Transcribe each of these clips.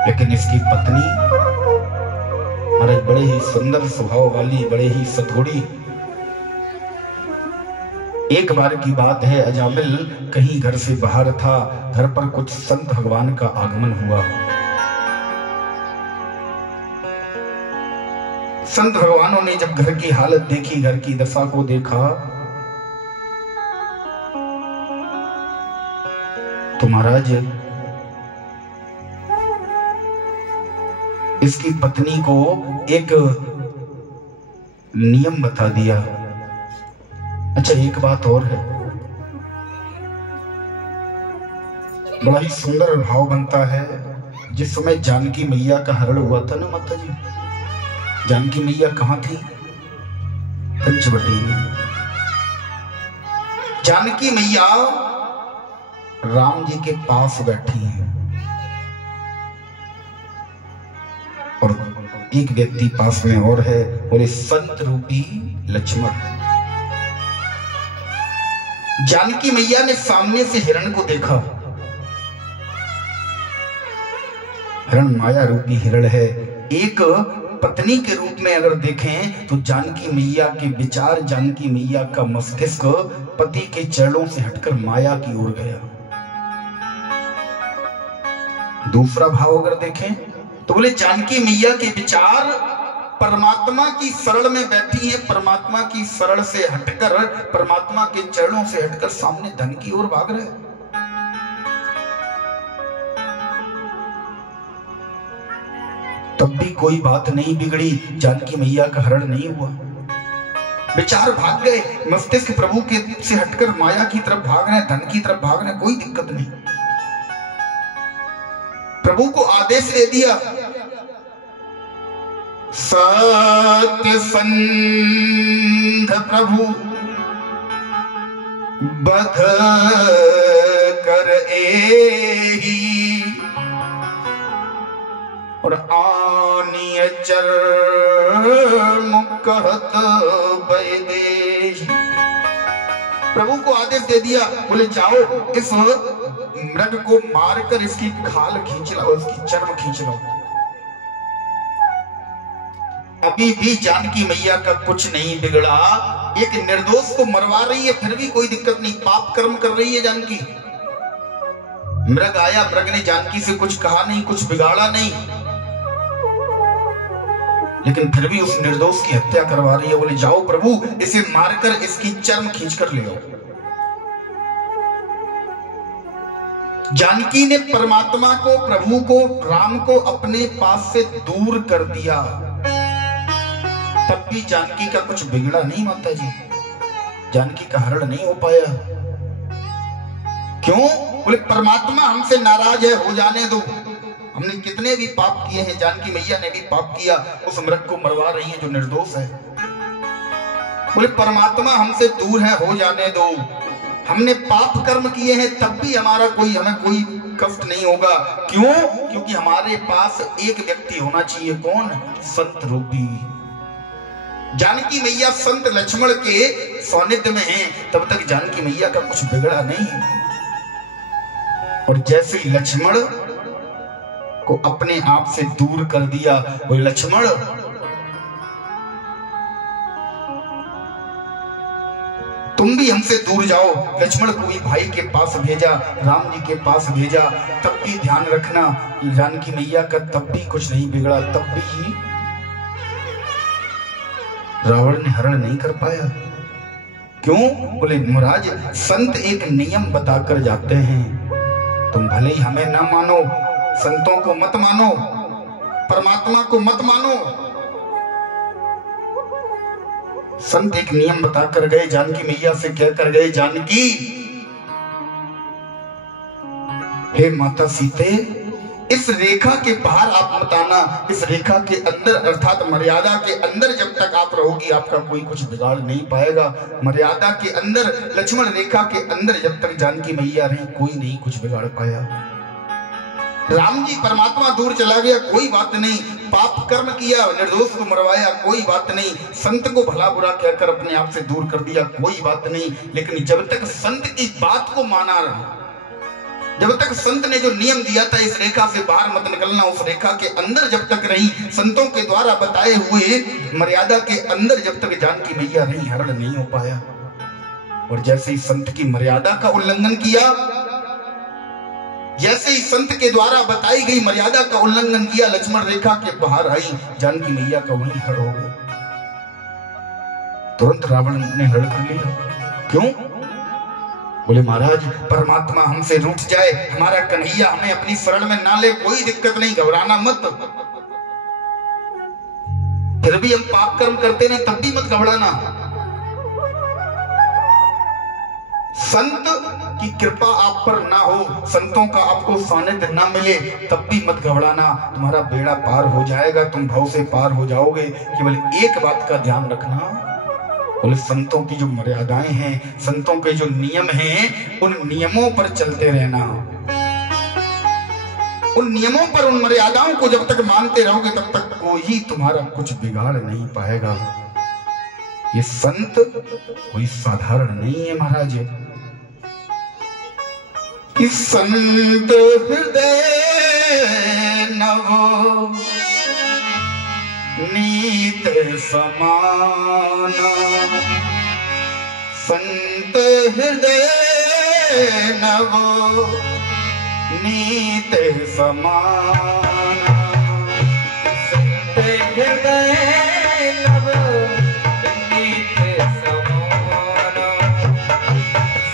लेकिन इसकी पत्नी महाराज बड़े ही सुंदर स्वभाव वाली, बड़े ही सद्गुणी। एक बार की बात है, अजामिल कहीं घर से बाहर था। घर पर कुछ संत भगवान का आगमन हुआ। संत भगवानों ने जब घर की हालत देखी, घर की दशा को देखा, तो महाराज इसकी पत्नी को एक नियम बता दिया। अच्छा, एक बात और है, बड़ा ही सुंदर भाव बनता है। जिस समय जानकी मैया का हरण हुआ था ना माता जी, जानकी मैया कहां थी? पंचवटी में। जानकी मैया राम जी के पास बैठी हैं और एक व्यक्ति पास में और है, और इस संत रूपी लक्ष्मण। जानकी मैया ने सामने से हिरण को देखा। हिरण माया रूपी हिरण है। एक पत्नी के रूप में अगर देखें तो जानकी मैया के विचार, जानकी मैया का मस्तिष्क पति के चरणों से हटकर माया की ओर गया। दूसरा भाव अगर देखें तो बोले जानकी मैया के विचार परमात्मा की शरण में बैठी है, परमात्मा की शरण से हटकर, परमात्मा के चरणों से हटकर सामने धन की ओर भाग रहे। तब भी कोई बात नहीं बिगड़ी, जानकी मैया का हरण नहीं हुआ। विचार भाग गए, मस्तिष्क प्रभु के से हटकर माया की तरफ भाग रहे, धन की तरफ भाग रहे, कोई दिक्कत नहीं। प्रभु को आदेश दे दिया, सत्य संध प्रभु बध कर एही, और आनिय चरण कहत वैदेही। प्रभु को आदेश दे दिया, बोले जाओ इस मृग को मारकर इसकी खाल खींच लाओ, इसकी चर्म खींच लाओ। अभी भी जानकी मैया का कुछ नहीं बिगड़ा। एक निर्दोष को मरवा रही है, फिर भी कोई दिक्कत नहीं, पाप कर्म कर रही है जानकी। मृग आया, मृग ने जानकी से कुछ कहा नहीं, कुछ बिगाड़ा नहीं, लेकिन फिर भी उस निर्दोष की हत्या करवा रही है। बोले जाओ प्रभु, इसे मारकर इसकी चर्म खींचकर ले आओ। जानकी ने परमात्मा को, प्रभु को, राम को अपने पास से दूर कर दिया, तब भी जानकी का कुछ बिगड़ा नहीं माता जी। जानकी का हरण नहीं हो पाया। क्यों? बोले परमात्मा हमसे नाराज है, हो जाने दो। हमने कितने भी पाप किए हैं, जानकी मैया ने भी पाप किया, उस मृग को मरवा रही है जो निर्दोष है। बोले परमात्मा हमसे दूर है, हो जाने दो। हमने पाप कर्म किए हैं, तब भी हमें कोई कष्ट नहीं होगा। क्यों? क्योंकि हमारे पास एक व्यक्ति होना चाहिए। कौन? संत रूपी। जानकी मैया संत लक्ष्मण के सानिध्य में हैं, तब तक जानकी मैया का कुछ बिगड़ा नहीं। और जैसे ही लक्ष्मण को अपने आप से दूर कर दिया, वो लक्ष्मण तुम भी हमसे दूर जाओ। लक्ष्मण को भी भाई के पास भेजा, राम जी के पास भेजा। तब भी ध्यान रखना, जानकी मैया का तब भी कुछ नहीं बिगड़ा, तब भी रावण ने हरण नहीं कर पाया। क्यों? बोले महाराज संत एक नियम बताकर जाते हैं, तुम भले ही हमें ना मानो, संतों को मत मानो, परमात्मा को मत मानो। संत एक नियम बताकर गए, जानकी मैया से कह कर गए, जानकी हे माता सीते, इस रेखा के बाहर आप मत आना। इस रेखा के अंदर अर्थात मर्यादा के अंदर जब तक आप रहोगी, आपका कोई कुछ बिगाड़ नहीं पाएगा। मर्यादा के अंदर, लक्ष्मण रेखा के अंदर जब तक जानकी मैया रही, कोई नहीं कुछ बिगाड़ पाया। राम जी परमात्मा दूर चला गया, कोई बात नहीं। पाप कर्म किया, निर्दोष को मरवाया, कोई बात नहीं। संत को भला बुरा कहकर अपने आप से दूर कर दिया, कोई बात नहीं। लेकिन जब तक संत की बात को माना, जब तक संत ने जो नियम दिया था इस रेखा से बाहर मत निकलना, उस रेखा के अंदर जब तक रही, संतों के द्वारा बताए हुए मर्यादा के अंदर जब तक जानकी मैया रही, हरण नहीं हो पाया। और जैसे ही संत की मर्यादा का उल्लंघन किया, जैसे ही संत के द्वारा बताई गई मर्यादा का उल्लंघन किया, लक्ष्मण रेखा के बाहर आई, जानकी मैया का वहीं हरण हो गया। तुरंत रावण ने हरण कर लिया। क्यों? बोले महाराज परमात्मा हमसे रूठ जाए, हमारा कन्हैया हमें अपनी शरण में ना ले, कोई दिक्कत नहीं, घबराना मत। फिर भी हम पाप कर्म करते ना, तब भी मत घबराना। संत की कृपा आप पर ना हो, संतों का आपको सानिध्य ना मिले, तब भी मत घबराना, तुम्हारा बेड़ा पार हो जाएगा, तुम भव से पार हो जाओगे। केवल एक बात का ध्यान रखना, बोले संतों की जो मर्यादाएं हैं, संतों के जो नियम हैं, उन नियमों पर चलते रहना। उन नियमों पर, उन मर्यादाओं को जब तक मानते रहोगे तब तक कोई तुम्हारा कुछ बिगाड़ नहीं पाएगा। ये संत कोई साधारण नहीं है महाराज। कि संत हृदय नव नीत समान, संत हृदय नव नीत समान, संत हृदय नव नीत समान,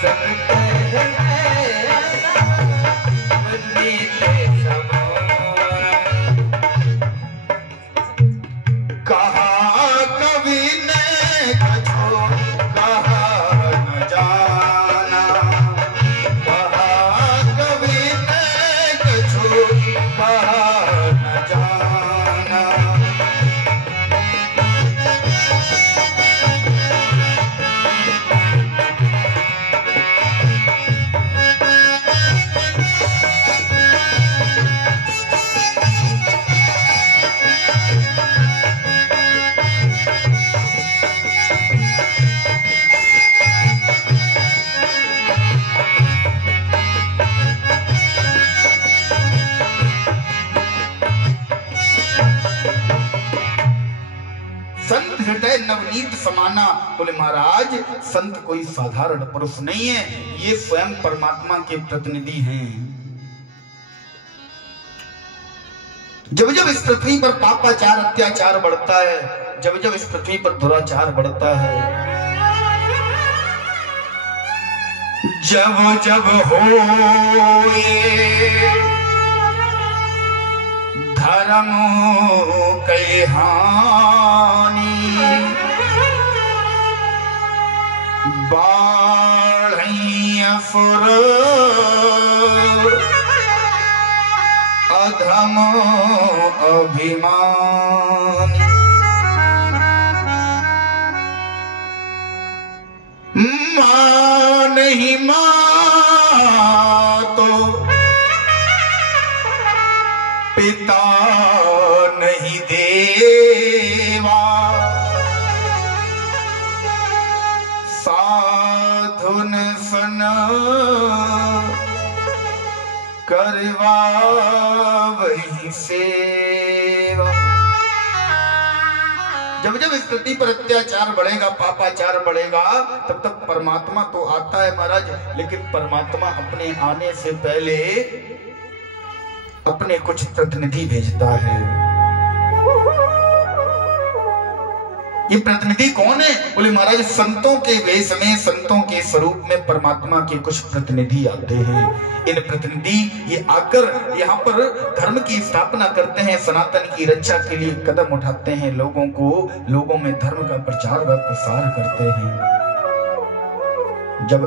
संत हृदय नव नीत समान। कहा कवि ने कछो कहा न जाना, कहा कवि ने कछो कहा न जाना। संत हृदय नवनीत समाना। बोले महाराज संत कोई साधारण पुरुष नहीं है, ये स्वयं परमात्मा के प्रतिनिधि हैं। जब जब इस पृथ्वी पर पापाचार अत्याचार बढ़ता है, जब जब इस पृथ्वी पर दुराचार बढ़ता है, जब जब होए धर्म कई हानि, बाढ़ी असुर अधम अभिमान, मां नहीं मां तो पिता नहीं देवा, साधुन सन करवा वही सेवा। जब जब इस पृथ्वी पर अत्याचार बढ़ेगा, पापाचार बढ़ेगा, तब तक परमात्मा तो आता है महाराज, लेकिन परमात्मा अपने आने से पहले अपने कुछ प्रतिनिधि भेजता है। ये प्रतिनिधि कौन है? बोले महाराज संतों के वेश में, संतों के स्वरूप में परमात्मा के कुछ प्रतिनिधि आते हैं। इन प्रतिनिधि ये आकर यहाँ पर धर्म की स्थापना करते हैं, सनातन की रक्षा के लिए कदम उठाते हैं, लोगों में धर्म का प्रचार व प्रसार करते हैं। जब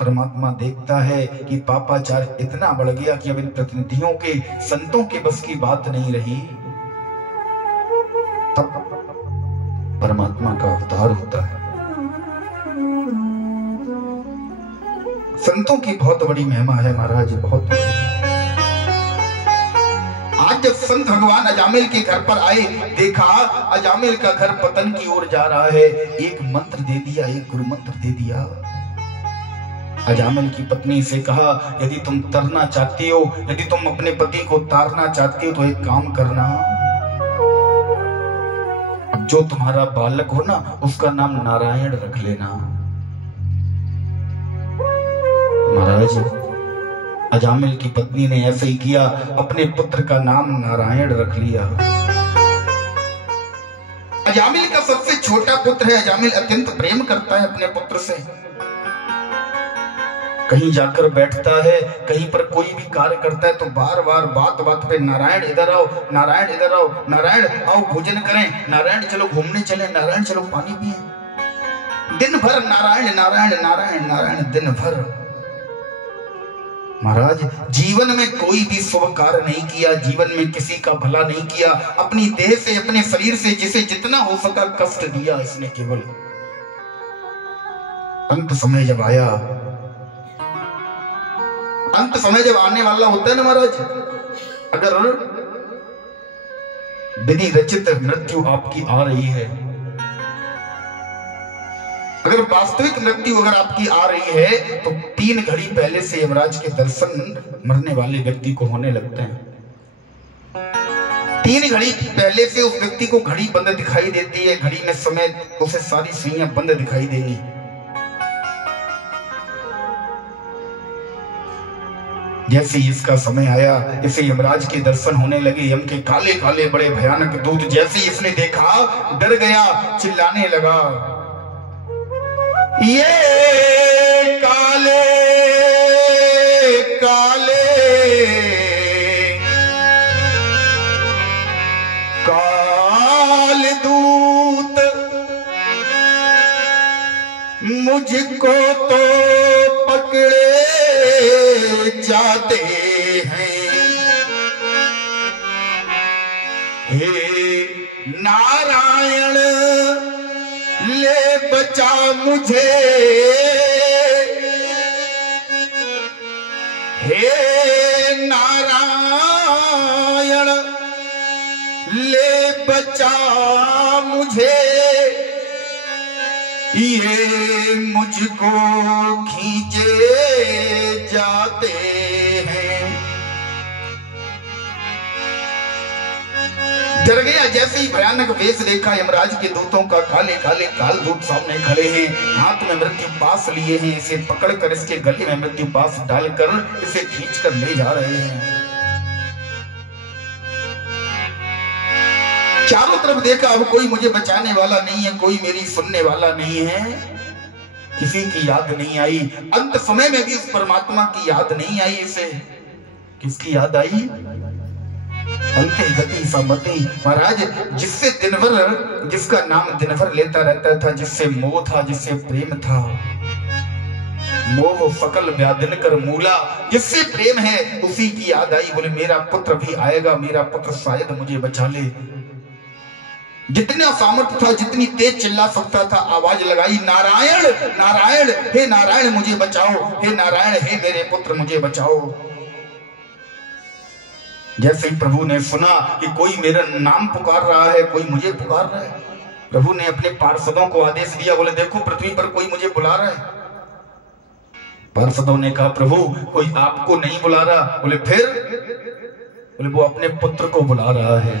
परमात्मा देखता है कि पापाचार इतना बढ़ गया कि अब इन प्रतिनिधियों के, संतों के बस की बात नहीं रही, तब परमात्मा का अवतार होता है। संतों की बहुत बड़ी महिमा है महाराज, बहुत बड़ी। आज जब संत भगवान अजामिल के घर पर आए, देखा अजामिल का घर पतन की ओर जा रहा है, एक मंत्र दे दिया, एक गुरु मंत्र दे दिया। अजामिल की पत्नी से कहा, यदि तुम तरना चाहती हो, यदि तुम अपने पति को तारना चाहती हो तो एक काम करना, जो तुम्हारा बालक हो ना उसका नाम नारायण रख लेना। महाराज अजामिल की पत्नी ने ऐसे ही किया, अपने पुत्र का नाम नारायण रख लिया। अजामिल का सबसे छोटा पुत्र है। अजामिल अत्यंत प्रेम करता है अपने पुत्र से। कहीं जाकर बैठता है, कहीं पर कोई भी कार्य करता है तो बार बार बात बात पे नारायण इधर आओ, नारायण इधर आओ, नारायण आओ भोजन करें, नारायण चलो घूमने चले, नारायण चलो पानी पिए। दिन भर नारायण नारायण नारायण नारायण दिन भर। महाराज जीवन में कोई भी शुभ कार्य नहीं किया, जीवन में किसी का भला नहीं किया, अपनी देह से अपने शरीर से जिसे जितना हो सका कष्ट दिया इसने केवल। अंत समय जब आया, अंत समय जब आने वाला होता है ना महाराज, अगर विधि रचित मृत्यु आपकी आ रही है, अगर वास्तविक मृत्यु अगर आपकी आ रही है तो 3 घड़ी पहले से यमराज के दर्शन मरने वाले व्यक्ति को होने लगते हैं। 3 घड़ी पहले से उस व्यक्ति को घड़ी बंद दिखाई देती है, घड़ी में समय उसे सारी सुइयां बंद दिखाई देंगी। जैसे इसका समय आया, इसे यमराज के दर्शन होने लगे। यम के काले काले बड़े भयानक दूत जैसे इसने देखा डर गया, चिल्लाने लगा, ये काले काले काल दूत मुझको तो पकड़े जाते हैं। हे नारायण ले बचा मुझे, हे नारायण ले बचा मुझे, ये मुझको खींचे जाते हैं। डर गया जैसे ही भयानक वेश देखा यमराज के दूतों का, काले काले काल दूत सामने खड़े हैं, हाथ में मृत्यु पास लिए हैं, इसे पकड़कर इसके गले में मृत्यु पास डालकर इसे खींचकर ले जा रहे हैं। चारों तरफ देखा, अब कोई मुझे बचाने वाला नहीं है, कोई मेरी सुनने वाला नहीं है, किसी की याद नहीं आई। अंत समय में भी उस परमात्मा की याद नहीं आई इसे। किसकी याद आई? अंते गति समति। महाराज जिससे दिन भर, जिसका नाम दिन भर लेता रहता था, जिससे मोह था, जिससे प्रेम था, मोह सकल व्याधिन कर मूला, जिससे प्रेम है उसी की याद आई। बोले मेरा पुत्र भी आएगा, मेरा पुत्र शायद मुझे बचा ले। जितना सामर्थ्य था, जितनी तेज चिल्ला सकता था, आवाज लगाई, नारायण नारायण, हे नारायण मुझे बचाओ, हे नारायण, हे मेरे पुत्र मुझे बचाओ। जैसे ही प्रभु ने सुना कि कोई मेरा नाम पुकार रहा है, कोई मुझे पुकार रहा है, प्रभु ने अपने पार्षदों को आदेश दिया, बोले देखो पृथ्वी पर कोई मुझे बुला रहा है। पार्षदों ने कहा प्रभु कोई आपको नहीं बुला रहा। बोले फिर? बोले वो अपने पुत्र को बुला रहा है।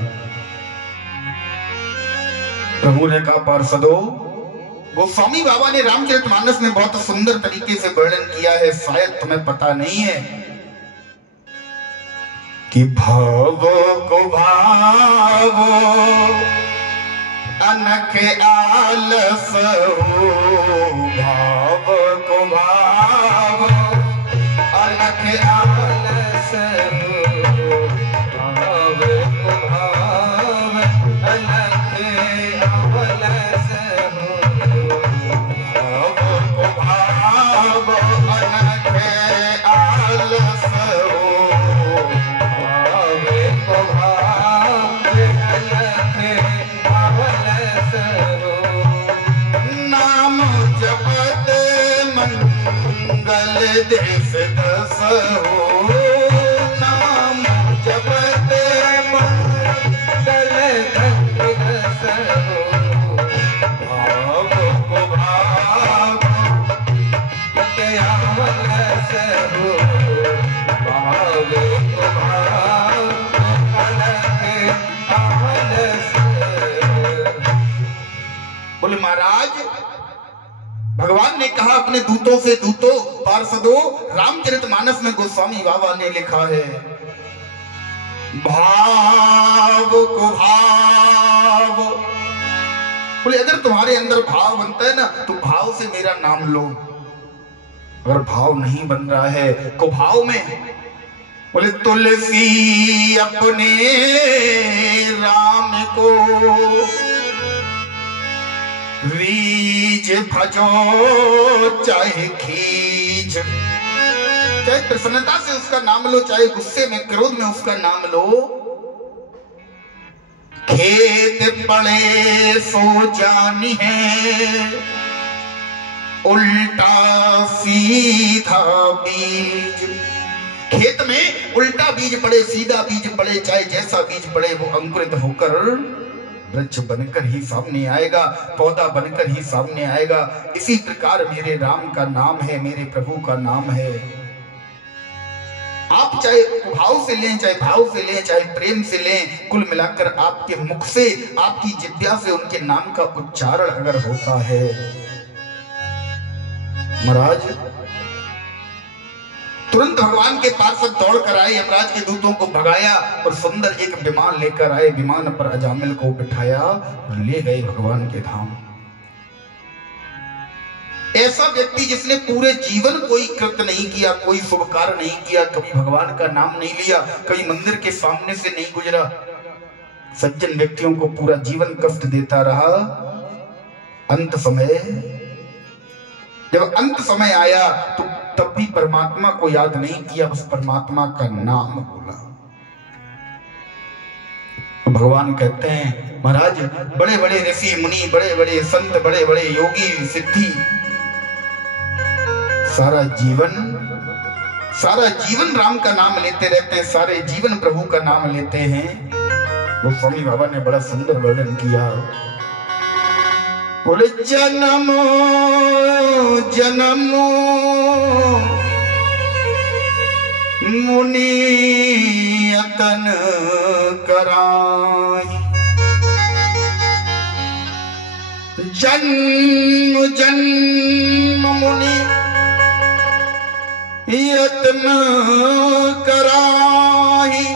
प्रभु ने कहा पार्षदों, गोस्वामी बाबा ने रामचरितमानस में बहुत सुंदर तरीके से वर्णन किया है, शायद तुम्हें पता नहीं है कि भावो को भावो अनख आलस हो, भाव को भावो अनख आलस हो, भाव को भाव अनख आलस हो, भाव को भाव अनख आलस हो, नाम जपत मंगल देश दस हो, नाम जपत मंगल दस हो, भाव को भाव महाराज भगवान ने कहा अपने दूतों से, दूतों पार्षदों, रामचरितमानस में गोस्वामी बाबा ने लिखा है, भाव को भाव, बोले अगर तुम्हारे अंदर भाव बनता है ना तो भाव से मेरा नाम लो। अगर भाव नहीं बन रहा है को भाव में, बोले तुलसी अपने राम को रीझ भजो चाहे खींच, चाहे प्रसन्नता से उसका नाम लो, चाहे गुस्से में क्रोध में उसका नाम लो। खेत पड़े सो जानी है, उल्टा सीधा बीज। खेत में उल्टा बीज पड़े, सीधा बीज पड़े, चाहे जैसा बीज पड़े वो अंकुरित होकर वृक्ष बनकर ही सामने आएगा, पौधा बनकर ही सामने आएगा। इसी प्रकार मेरे राम का नाम है, मेरे प्रभु का नाम है। आप चाहे भाव से लें, चाहे भाव से लें, चाहे प्रेम से लें, कुल मिलाकर आपके मुख से, आपकी जिह्वा से उनके नाम का उच्चारण अगर होता है। महाराज तुरंत भगवान के पार्षद दौड़ कर आए, यमराज के दूतों को भगाया और सुंदर एक विमान लेकर आए। विमान पर अजामिल को बिठाया और ले गए भगवान के धाम। ऐसा व्यक्ति जिसने पूरे जीवन कोई कृत्य नहीं किया, कोई शुभ कार्य नहीं किया, कभी भगवान का नाम नहीं लिया, कभी मंदिर के सामने से नहीं गुजरा, सज्जन व्यक्तियों को पूरा जीवन कष्ट देता रहा। अंत समय, जब अंत समय आया तो तब भी परमात्मा को याद नहीं किया, बस परमात्मा का नाम बोला। भगवान कहते हैं, महाराज बड़े बड़े ऋषि मुनि, बड़े बड़े संत, बड़े बड़े योगी सिद्धि सारा जीवन राम का नाम लेते रहते हैं, सारे जीवन प्रभु का नाम लेते हैं। वो स्वामी बाबा ने बड़ा सुंदर वर्णन किया। बोले जन्मो जन्मो मुनि यतन कराई, जन्म जन्म मुनि यत्न कराही,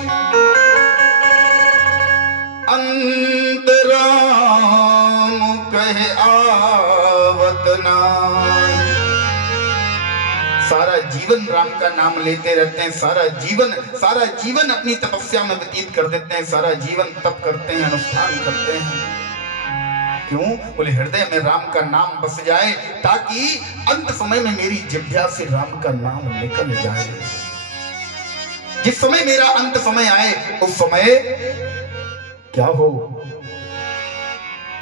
अंतराम कहे आवत नाई। सारा जीवन राम का नाम लेते रहते हैं, सारा जीवन अपनी तपस्या में व्यतीत कर देते हैं, सारा जीवन तप करते हैं, अनुष्ठान करते हैं। क्यों? बोले हृदय में राम का नाम बस जाए, ताकि अंत समय में मेरी जिह्वा से राम का नाम निकल जाए। जिस समय मेरा अंत समय आए उस समय क्या हो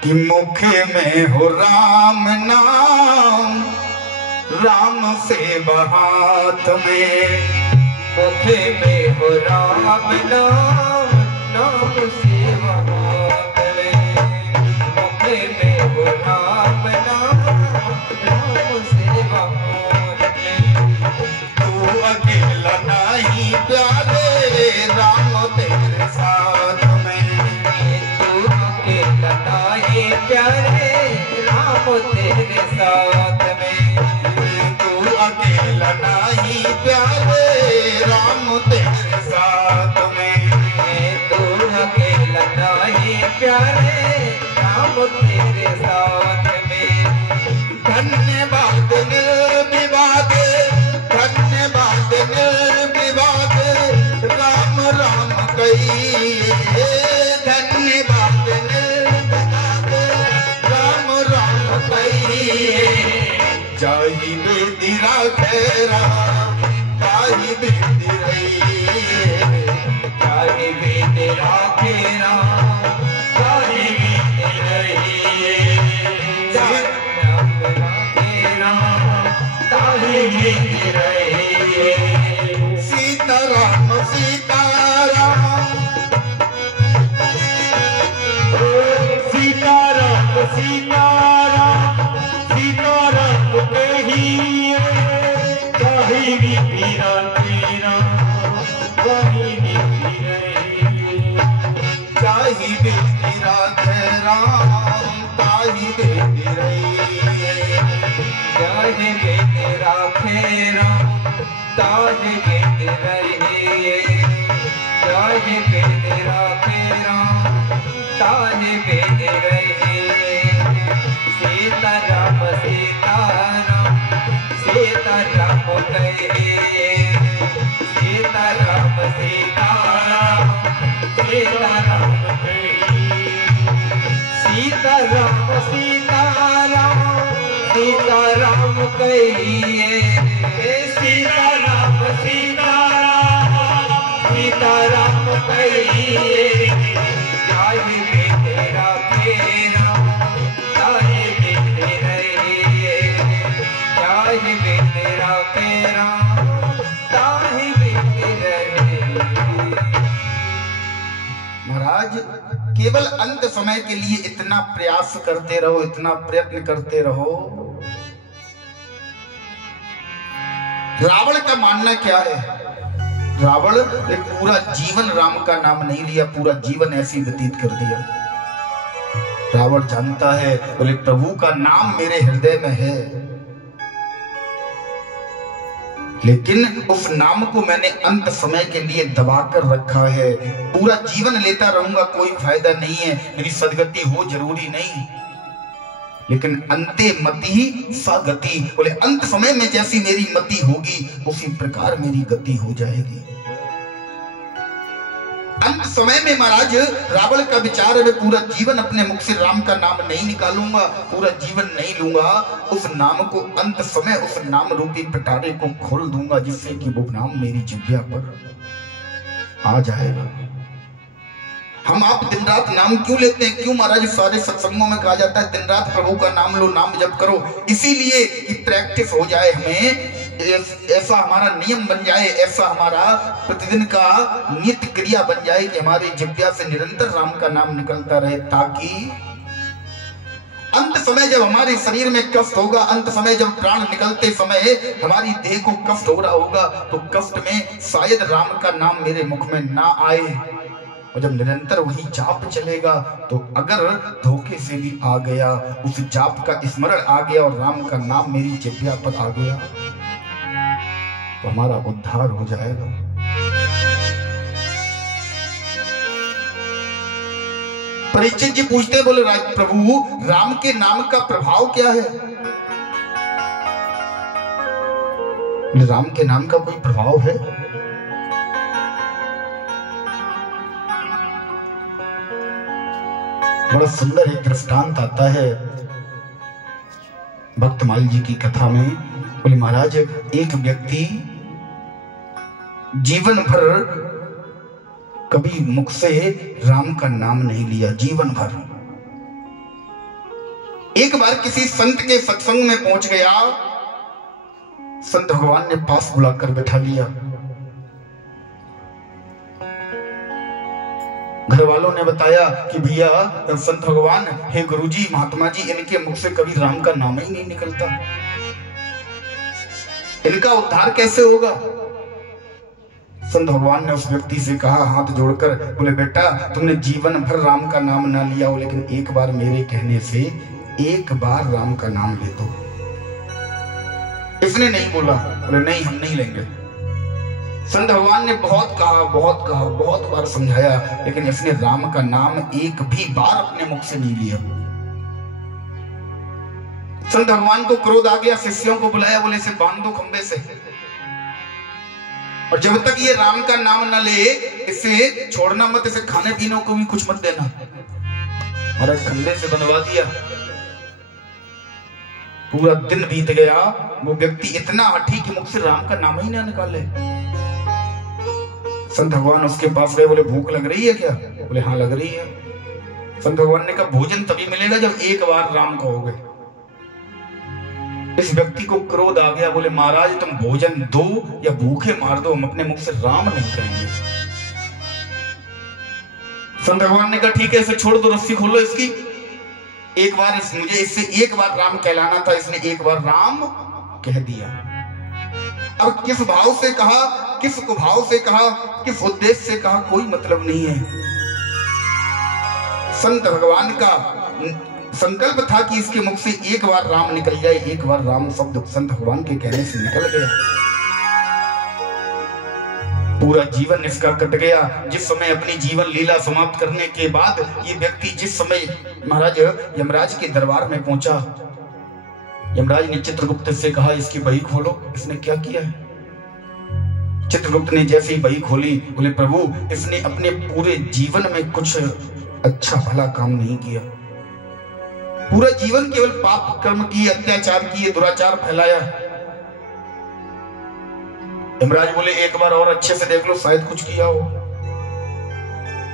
कि मुखे में हो राम नाम, राम से हाथ में, मुखे में हो राम नाम, नाम से हाथ में, मुखे में हो राम नाम, राम से हाथ में। तू अकेला नहीं प्यारे, राम तेरे साथ में, तू अकेला नहीं प्यारे, राम तेरे साथ में, तू अकेला नहीं प्यारे, राम तेरे साथ में, तू अकेला नहीं प्यारे, राम तेरे साथ में। धन्यवाद निर्विवाद, धन्यवाद निर्विवाद, राम राम कहिए, धन्यवाद निर्विवाद, राम राम कहिए। जाहि बेदी राखे राम, ताहि बेदी रहिए, ताहि बेदी राखे राम, ताहि बेदी रहिए, राम राखे राम, ताहि बेदी रहिए। सीताराम सीताराम, सीताराम सीताराम, सीताराम कहिए, ताहि बेदी राखे राम, ताहे वेद राखे राम ताहे वेद रहे सीता राम सीता राम कहे सीता राम सीता राम कहे सीता राम कहिए सीता राम कहिए चाहे तेरा फेरा चाहे रहे चाहे तेरा फेरा चाहे रहे। महाराज केवल अंत समय के लिए इतना प्रयास करते रहो, इतना प्रयत्न करते रहो। रावण का मानना क्या है? रावण ने पूरा जीवन राम का नाम नहीं लिया, पूरा जीवन ऐसे ही व्यतीत कर दिया। रावण जानता है बोले प्रभु का नाम मेरे हृदय में है, लेकिन उस नाम को मैंने अंत समय के लिए दबाकर रखा है। पूरा जीवन लेता रहूंगा कोई फायदा नहीं है, मेरी सदगति हो जरूरी नहीं, लेकिन अंते मति सा गति, बोले अंत समय में जैसी मेरी मति होगी उसी प्रकार मेरी गति हो जाएगी। अंत समय में महाराज रावण का विचार है मैं पूरा जीवन अपने मुख से राम का नाम नहीं निकालूंगा, पूरा जीवन नहीं लूंगा, उस नाम को अंत समय उस नाम रूपी पिटारे को खोल दूंगा जिससे कि वो नाम मेरी जिह्वा पर आ जाएगा। हम आप दिन रात नाम क्यों लेते हैं? क्यों महाराज सारे सत्संगों में कहा जाता है दिन रात प्रभु का नाम लो, नाम जप करो, इसीलिए कि प्रैक्टिस हो जाए, हमें ऐसा हमारा नियम बन जाए, ऐसा हमारा प्रतिदिन का नित्य क्रिया बन जाए कि हमारी जिह्वा से निरंतर राम का नाम निकलता रहे, ताकि अंत समय जब हमारे शरीर में कष्ट होगा, अंत समय जब प्राण निकलते समय हमारी देह को कष्ट हो रहा होगा, तो कष्ट में शायद राम का नाम मेरे मुख में ना आए। और जब निरंतर वही जाप चलेगा तो अगर धोखे से भी आ गया, उस जाप का स्मरण आ गया और राम का नाम मेरी जिह्वा पर आ गया तो हमारा उद्धार हो जाएगा। परीक्षित जी पूछते बोले प्रभु राम के नाम का प्रभाव क्या है? राम के नाम का कोई प्रभाव है? बड़ा सुंदर एक दृष्टांत आता है भक्तमाल जी की कथा में। बोले महाराज एक व्यक्ति जीवन भर कभी मुख से राम का नाम नहीं लिया, जीवन भर। एक बार किसी संत के सत्संग में पहुंच गया, संत भगवान ने पास बुलाकर बैठा लिया। घर वालों ने बताया कि भैया संत भगवान, हे गुरुजी, महात्मा जी, इनके मुख से कभी राम का नाम ही नहीं निकलता, इनका उद्धार कैसे होगा? संत भगवान ने उस व्यक्ति से कहा हाथ जोड़कर, बोले बेटा तुमने जीवन भर राम का नाम ना लिया हो, लेकिन एक बार मेरे कहने से एक बार राम का नाम ले दो। इसने नहीं बोला, बोले नहीं हम नहीं लेंगे। संत भगवान ने बहुत कहा, बहुत बार समझाया, लेकिन इसने राम का नाम एक भी बार अपने मुख से नहीं लिया। संत भगवान को क्रोध आ गया, शिष्यों को बुलाया, बोले इसे बांध दो खंबे से, और जब तक ये राम का नाम न ले इसे छोड़ना मत, इसे खाने पीने को भी कुछ मत देना। महाराज खंबे से बनवा दिया। पूरा दिन बीत गया, वो व्यक्ति इतना हठी कि मुख से राम का नाम ही ना निकाले। संत भगवान उसके पास गए, बोले भूख लग रही है क्या? बोले हाँ लग रही है। संत भगवान ने कहा भोजन तभी मिलेगा जब एक बार राम कहोगे। इस व्यक्ति को क्रोध आ गया, बोले महाराज तुम भोजन दो या भूखे मार दो, हम अपने मुख से राम नहीं कहेंगे। संत भगवान ने कहा ठीक है, इसे छोड़ दो, रस्सी खोलो इसकी, एक बार मुझे इससे एक बार राम कहलाना था, इसने एक बार राम कह दिया। अब किस भाव से कहा, किस भाव से कहा, किस उद्देश्य से कहा, कोई मतलब नहीं है। संत भगवान का संकल्प था कि इसके मुख से एक बार राम निकल जाए, एक बार राम शब्द संत भगवान के कहने से निकल गया। पूरा जीवन इसका कट गया। जिस समय अपनी जीवन लीला समाप्त करने के बाद ये व्यक्ति जिस समय महाराज यमराज के दरबार में पहुंचा, यमराज ने चित्रगुप्त से कहा इसकी बही खोलो, इसने क्या किया है। चित्रगुप्त ने जैसे ही बही खोली, बोले प्रभु इसने अपने पूरे जीवन में कुछ अच्छा भला काम नहीं किया, पूरा जीवन केवल पाप कर्म किए, अत्याचार किए, दुराचार फैलाया। यमराज बोले एक बार और अच्छे से देख लो, शायद कुछ किया हो।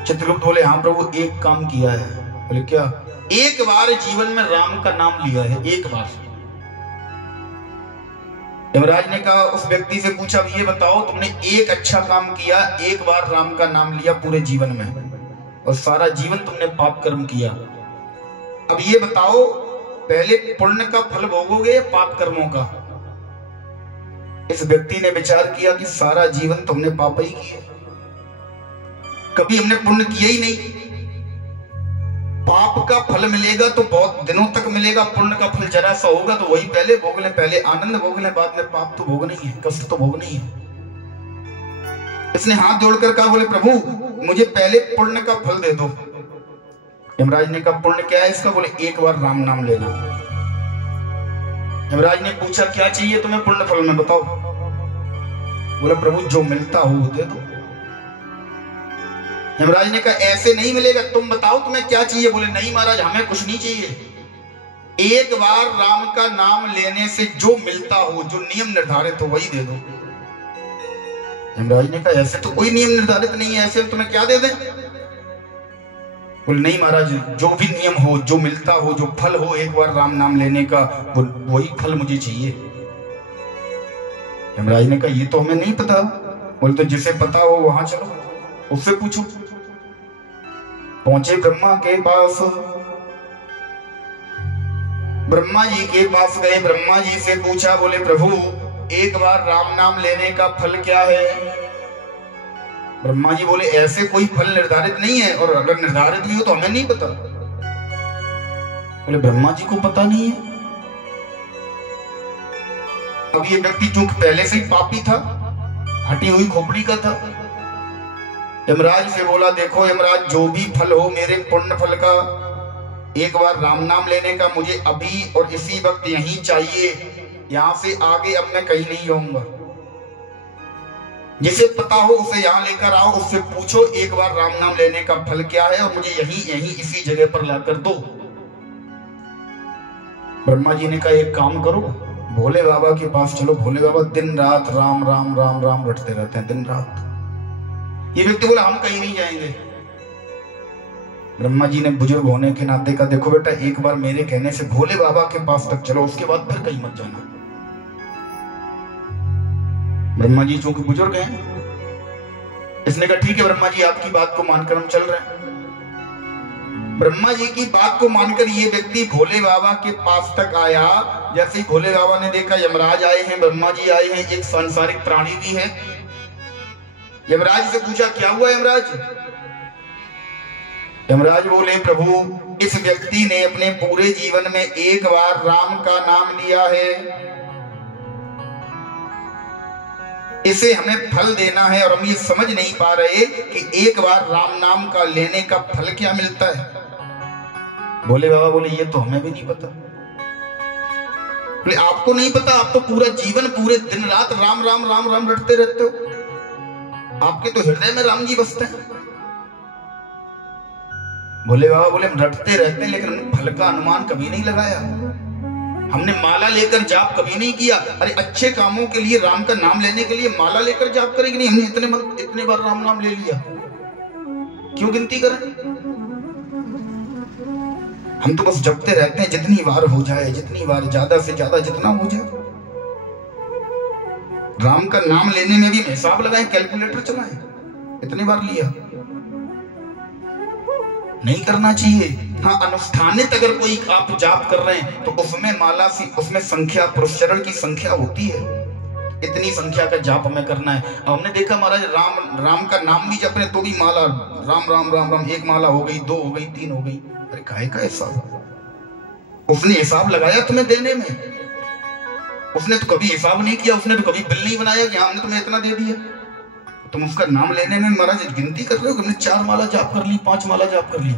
चित्रगुप्त बोले हाँ प्रभु एक काम किया है। बोले क्या? एक बार जीवन में राम का नाम लिया है, एक बार। यमराज ने कहा, उस व्यक्ति से पूछा ये बताओ तुमने एक अच्छा काम किया, एक बार राम का नाम लिया पूरे जीवन में, और सारा जीवन तुमने पाप कर्म किया। अब ये बताओ पहले पुण्य का फल भोगोगे या पाप कर्मों का? इस व्यक्ति ने विचार किया कि सारा जीवन तुमने पाप ही किए, कभी हमने पुण्य किया ही नहीं। पाप का फल मिलेगा तो बहुत दिनों तक मिलेगा, पुण्य का फल जरा सा होगा तो वही पहले भोग ले, पहले आनंद भोग ले, बाद में पाप तो भोगना ही है, कष्ट तो भोगना ही है। इसने हाथ जोड़कर कहा, बोले प्रभु मुझे पहले पुण्य का फल दे दो। यमराज ने कहा पुण्य क्या है इसका? बोले एक बार राम नाम लेना। यमराज ने पूछा क्या चाहिए तुम्हें पुण्य फल में, बताओ। बोला प्रभु जो मिलता हो दे दो। यमराज ने कहा ऐसे नहीं मिलेगा, तुम बताओ तुम्हें क्या चाहिए। बोले नहीं महाराज हमें कुछ नहीं चाहिए, एक बार राम का नाम लेने से जो मिलता हो, जो नियम निर्धारित हो वही दे दो। यमराज ने कहा ऐसे तो कोई नियम निर्धारित नहीं है, ऐसे तुम्हें क्या दे दें। बोले नहीं महाराज जो भी नियम हो, जो मिलता हो, जो फल हो एक बार राम नाम लेने का, वही फल मुझे चाहिए। यमराज ने कहा ये तो हमें नहीं पता। बोले तो जिसे पता हो वहां चलो, उससे पूछो। पहुंचे ब्रह्मा के पास, ब्रह्मा जी के पास गए, ब्रह्मा जी से पूछा, बोले प्रभु एक बार राम नाम लेने का फल क्या है। ब्रह्मा जी बोले ऐसे कोई फल निर्धारित नहीं है, और अगर निर्धारित भी हो तो हमें नहीं पता। बोले ब्रह्मा जी को पता नहीं है। अब ये व्यक्ति चूंकि पहले से ही पापी था, हटी हुई खोपड़ी का था, यमराज से बोला देखो यमराज जो भी फल हो मेरे पुण्य फल का, एक बार राम नाम लेने का मुझे अभी और इसी वक्त यहीं चाहिए, यहां से आगे अब मैं कहीं नहीं जाऊंगा। जिसे पता हो उसे यहां लेकर आओ, उससे पूछो एक बार राम नाम लेने का फल क्या है, और मुझे यहीं इसी जगह पर लाकर दो। ब्रह्मा जी ने कहा एक काम करो, भोले बाबा के पास चलो। भोले बाबा दिन रात राम राम राम राम रटते रहते हैं, दिन रात। ये व्यक्ति बोला हम कहीं नहीं जाएंगे। ब्रह्मा जी ने बुजुर्ग होने के नाते कहा देखो बेटा एक बार मेरे कहने से भोले बाबा के पास तक चलो, उसके बाद फिर कहीं मत जाना। ब्रह्मा जी चूंकि बुजुर्ग हैं, इसने कहा ठीक है ब्रह्मा जी आपकी बात को मानकर हम चल रहे हैं। ब्रह्मा जी की बात को मानकर ये व्यक्ति भोले बाबा के पास तक आया। जैसे ही भोले बाबा ने देखा यमराज आए हैं, ब्रह्मा जी आए हैं, एक सांसारिक प्राणी भी है। यमराज से पूछा क्या हुआ यमराज। यमराज बोले प्रभु इस व्यक्ति ने अपने पूरे जीवन में एक बार राम का नाम लिया है, इसे हमें फल देना है, और हम ये समझ नहीं पा रहे कि एक बार राम नाम का लेने का फल क्या मिलता है। भोले बाबा बोले ये तो हमें भी नहीं पता। बोले आपको नहीं पता? आप तो पूरा जीवन पूरे दिन रात राम राम राम राम रटते रहते हो, आपके तो हृदय में राम जी बसते हैं। भोले बाबा बोले हम रटते रहते हैं लेकिन फल का अनुमान कभी नहीं लगाया, हमने माला लेकर जाप कभी नहीं किया। अरे अच्छे कामों के लिए राम का नाम लेने के लिए माला लेकर जाप करेंगे नहीं, हमने इतने बार राम नाम ले लिया, क्यों गिनती करें। हम तो बस जपते रहते हैं, जितनी बार हो जाए, जितनी बार, ज्यादा से ज्यादा जितना हो जाए। राम का नाम लेने में भी हिसाब लगाएं, कैलकुलेटर चलाएं, इतनी बार लिया, नहीं करना चाहिए। हाँ अनुष्ठानित अगर कोई आप जाप कर रहे हैं तो उसमें माला सी, उसमें संख्या, पुरुषचरण की संख्या होती है, इतनी संख्या का जाप हमें करना है। अब हमने देखा महाराज राम का नाम भी जप रहे तो भी माला राम राम राम राम, एक माला हो गई, 2 हो गई, 3 हो गई। अरे काहे का हिसाब? उसने हिसाब लगाया तुम्हें देने में? उसने तो कभी हिसाब नहीं किया, उसने तो कभी बिल नहीं बनाया कि हमने तुम्हें इतना दे दिया। तुम उसका नाम लेने में महाराज गिनती कर रहे हो कि हमने 4 माला जाप कर ली, 5 माला जाप कर ली।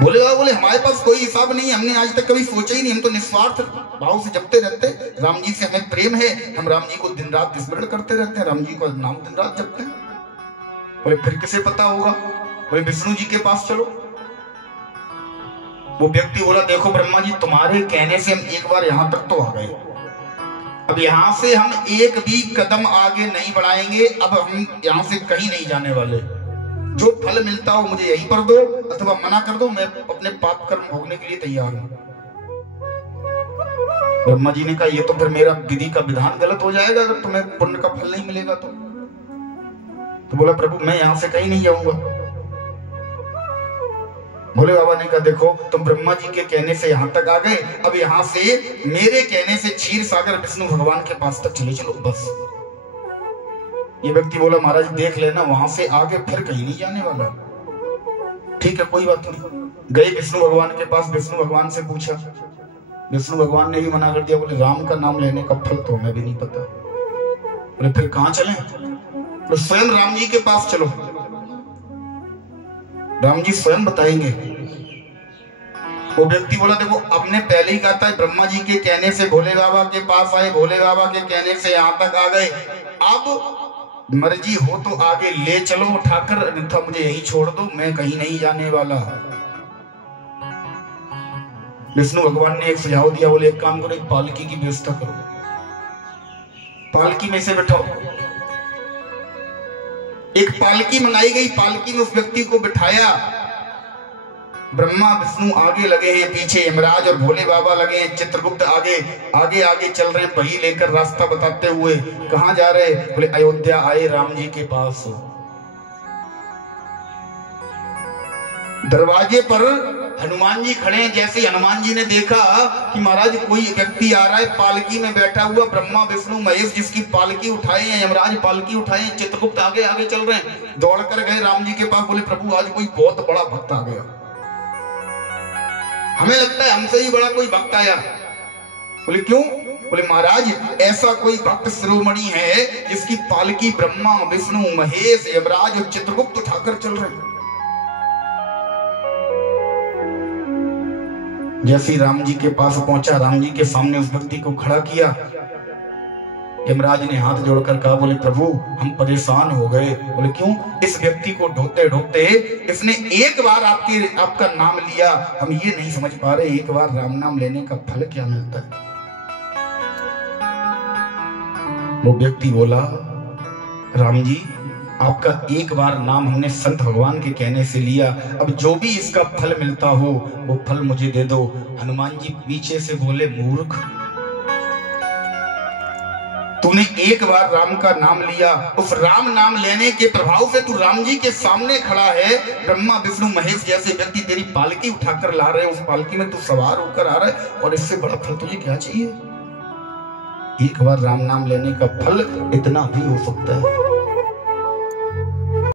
बोले हमारे पास कोई हिसाब नहीं, हमने आज तक कभी सोचा ही नहीं, हम तो निस्वार्थ भाव से जपते रहते, राम जी से हमें प्रेम है, हम राम जी को दिन रात स्मरण करते रहते हैं, राम जी को नाम दिन रात जपते हैं। बोले फिर किसे पता होगा? बोले विष्णु जी के पास चलो। वो व्यक्ति बोला देखो ब्रह्मा जी, तुम्हारे कहने से हम एक बार यहां तक तो आ गए, अब यहां से हम एक भी कदम आगे नहीं बढ़ाएंगे, अब हम यहां से कहीं नहीं जाने वाले, जो फल मिलता हो मुझे यहीं पर दो अथवा मना कर दो, मैं अपने पाप कर्म भोगने के लिए तैयार हूं। ब्रह्मा जी ने कहा ये तो फिर मेरा विधि का विधान गलत हो जाएगा, अगर तुम्हें पुण्य का फल नहीं मिलेगा तो बोला प्रभु मैं यहां से कहीं नहीं जाऊंगा। भोले बाबा ने कहा देखो तुम ब्रह्मा जी के कहने से यहां तक आ गए, अब यहां से मेरे कहने से क्षीर सागर विष्णु भगवान के पास तक चले चलो बस। ये व्यक्ति बोला महाराज देख लेना, वहां से आगे फिर कहीं नहीं जाने वाला। ठीक है कोई बात नहीं। गए विष्णु भगवान के पास, विष्णु भगवान से पूछा, विष्णु भगवान ने भी मना कर दिया, बोले राम का नाम लेने का फल तो हमें भी नहीं पता। बोले फिर कहां चलें? तो स्वयं राम जी के पास चलो, राम जी स्वयं बताएंगे। वो व्यक्ति बोला देखो आपने पहले ही कहा था ब्रह्मा जी के कहने से भोले बाबा के पास आए, भोले बाबा के कहने से यहां तक आ गए, अब मर्जी हो तो आगे ले चलो उठाकर, अन्यथा मुझे यही छोड़ दो, मैं कहीं नहीं जाने वाला। विष्णु भगवान ने एक सुझाव दिया, बोले एक काम करो, एक पालकी की व्यवस्था करो, पालकी में से बैठाओ। एक पालकी मंगाई गई, पालकी में उस व्यक्ति को बिठाया, ब्रह्मा विष्णु आगे लगे हैं, पीछे यमराज और भोले बाबा लगे हैं, चित्रगुप्त आगे आगे आगे चल रहे हैं, वही लेकर रास्ता बताते हुए। कहां जा रहे? बोले अयोध्या आए राम जी के पास। दरवाजे पर हनुमान जी खड़े हैं, जैसे हनुमान जी ने देखा कि महाराज कोई व्यक्ति आ रहा है पालकी में बैठा हुआ, ब्रह्मा विष्णु महेश जिसकी पालकी उठाए हैं, यमराज पालकी उठाए हैं, चित्रगुप्त आगे आगे चल रहे हैं, दौड़कर गए राम जी के पास, बोले प्रभु आज कोई बहुत बड़ा भक्त आ गया, हमें लगता है हमसे ही बड़ा कोई भक्त आया। बोले क्यों? बोले महाराज ऐसा कोई भक्त शिरोमणि है जिसकी पालकी ब्रह्मा विष्णु महेश यमराज और चित्रगुप्त उठाकर चल रहे हैं। जैसे राम जी के पास पहुंचा, राम जी के सामने उस व्यक्ति को खड़ा किया, यमराज ने हाथ जोड़कर कहा बोले प्रभु हम परेशान हो गए। बोले क्यों? इस व्यक्ति को ढोते ढोते इसने एक बार आपका नाम लिया, हम ये नहीं समझ पा रहे एक बार राम नाम लेने का फल क्या मिलता है। वो व्यक्ति बोला राम जी आपका एक बार नाम हमने संत भगवान के कहने से लिया, अब जो भी इसका फल मिलता हो वो फल मुझे दे दो। हनुमान जी पीछे से बोले मूर्ख, तूने एक बार राम का नाम लिया, उस राम नाम लेने के प्रभाव से तू राम जी के सामने खड़ा है, ब्रह्मा विष्णु महेश जैसे व्यक्ति तेरी पालकी उठाकर ला रहे हैं, उस पालकी में तू सवार होकर आ रहा है, और इससे बड़ा फल तुझे क्या चाहिए? एक बार राम नाम लेने का फल इतना भी हो सकता है।